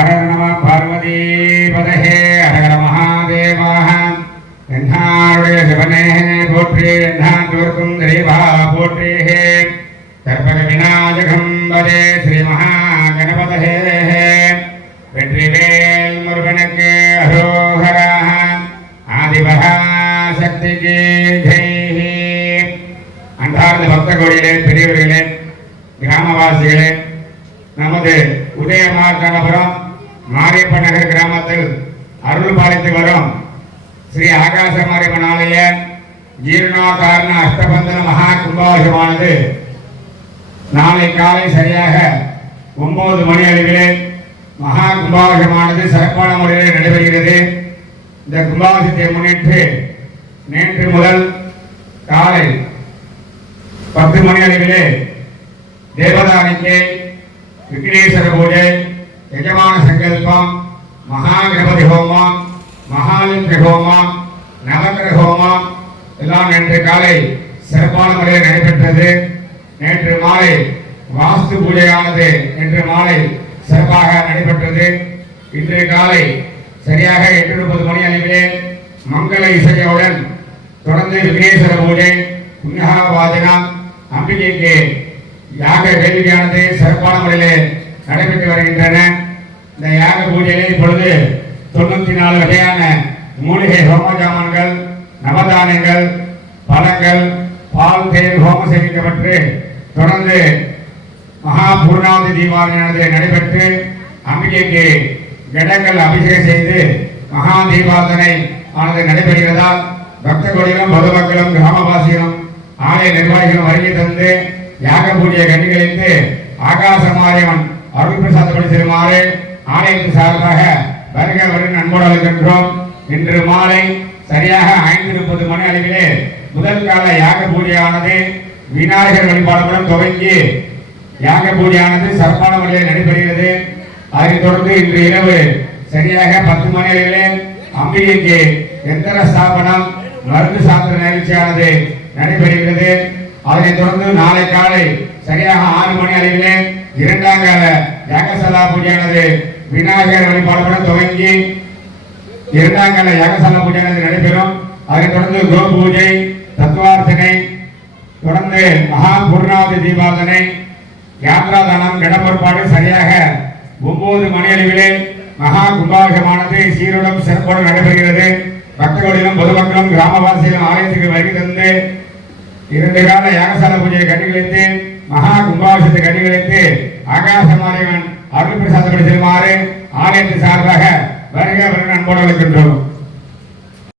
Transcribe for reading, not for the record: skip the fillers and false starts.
हर नम पार्वती पदहे हर महादेवा शिवने pottery देवा pottery सर्पक विनायकं वदे श्री महागणपतये वेट्रिवेल मुरुगनुक्कु अरोहरा आदिपराशक्ति की जय। அன்றார்ந்த பக்த கோடிகளே, பெரியவர்களே, கிராமவாசிகளே, நமது உதயமார்கனபுரம் மாரியப்ப நகர் கிராமத்தில் அருள் பாலித்து வரும் ஸ்ரீ ஆகாச மாரியம்மன் ஆலய ஜீர்ணோத்தாரண அஷ்டபந்தன மகா கும்பாபிஷேகமானது நாளை காலை சரியாக 9 மணி அளவிலே மகா கும்பாபிஷேகமானது சிறப்பான முறையில் நடைபெறுகிறது. இந்த கும்பாபிஷேகத்தை முன்னிட்டு நேற்று முதல் காலை 10 மணி அளவிலே தேவதானிக்கை, விக்னேஸ்வர பூஜை, யஜமான சங்கல்பம், மகாகணபதி ஹோமம், மகாலிங்க ஹோமம், நவக்கிரக ஹோமம் எல்லாம் நேற்று காலை சிறப்பான முறையில் நடைபெற்றது. நேற்று மாலை வாஸ்து பூஜையானது நேற்று மாலை சிறப்பாக நடைபெற்றது. இன்று காலை சரியாக 8:30 மணி அளவிலே மங்கள இசையுடன் தொடர்ந்து விக்னேஸ்வர பூஜை, புண்ணியவாதனம், அம்பிகைக்கு யாக வேள்வியானது சிறப்பான முறையிலே நடைபெற்று வருகின்றன. இந்த யாக பூஜையிலே இப்பொழுது 94 வகையான மூலிகை ஹோமஜாமன்கள், நவதானியங்கள், பழங்கள், பால், தேன் ஹோமம் செய்விக்கப்பட்டு தொடர்ந்து மகா பூர்ணாவதி தீபாவளியானது நடைபெற்று அம்பிகைக்கு கடங்கள் அபிஷேகம் செய்து மகா தீபாவளி ஆனது நடைபெறுகிறதால் பக்த கோடிகளும் பொதுமக்களும் கிராமவாசிகளும் ஆலய நிர்வாகிகளும் வருகை தந்து யாக பூஜையை கண்டுகளித்து ஆகாச மாரியம்மன் அருள் பிரசாதப்படி செல்லுமாறு ஆலயத்தின் சார்பாக வருக வருகிற அன்போடு அழைக்கின்றோம். இன்று மாலை சரியாக 5:30 மணி அளவிலே முதல் கால யாக பூஜையானது விநாயகர் வழிபாடுடன் துவங்கி யாக பூஜையானது சிறப்பான முறையில் நடைபெறுகிறது. அதைத் தொடர்ந்து இன்று இரவு சரியாக 10 மணி அளவிலே அம்பிகைக்கு எந்திர ஸ்தாபனம், மருந்து சாத்திர நிகழ்ச்சியானது நடைபெறுகிறது. அதனைத் தொடர்ந்து நாளை காலை சரியாக 6 மணி அளவிலே 2ஆம் கால யாகசாலா பூஜையானது விநாயகர் வழிபாடுடன் துவங்கி 2ஆம் கால யாகசாலா பூஜையானது நடைபெறும். அதனைத் தொடர்ந்து கோ பூஜை, தத்துவார்த்தனை, தொடர்ந்து மகா பூர்ணாவதி தீபாவளி, யாத்ராதானம், கடப்பொருட்பாடு சரியாக 9 மணி அளவிலே மகா கும்பாபிஷேகமானது சீரோடும் சிறப்போடு நடைபெறுகிறது. பக்தர்களிலும் பொதுமக்களும் கிராமவாசிகளும் ஆலயத்துக்கு வருகை தந்து 2 கால யாகசால பூஜையை கண்டுகளித்து மகா கும்பாபிஷேகத்தை கண்டுகளித்து ஆகாச மாரியம்மன் அருள் பிரசாதப்படி செல்லுமாறு ஆலயத்தின் சார்பாக வருக வருகிற அன்போடு அழைக்கின்றோம்.